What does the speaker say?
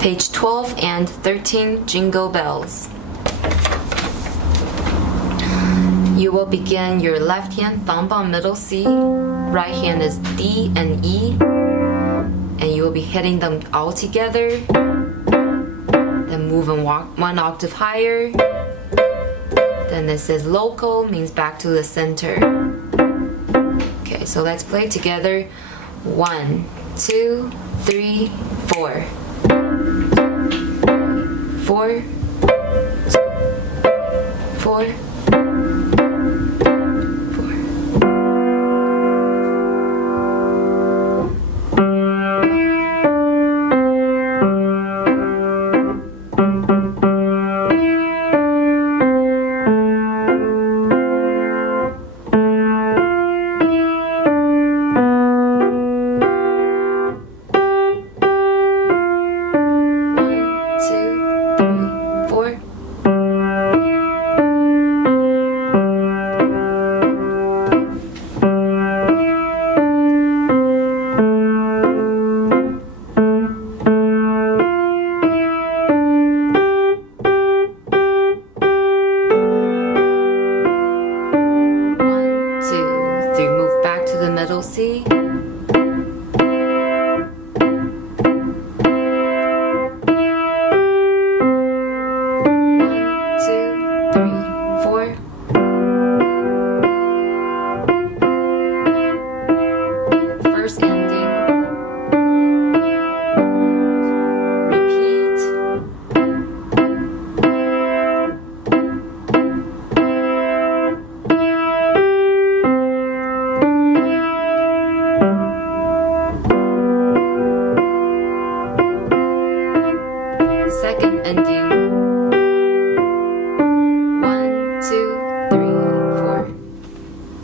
Page 12 and 13, Jingle Bells. You will begin your left hand thumb on middle C, right hand is D and E, and you will be hitting them all together, then move and walk 1 octave higher. Then this says local, means back to the center. Okay, so let's play together. 1, 2, 3, 4. 4, 4, 4. Middle C. 1, 2, 3, 4. First ending. Repeat. Second ending.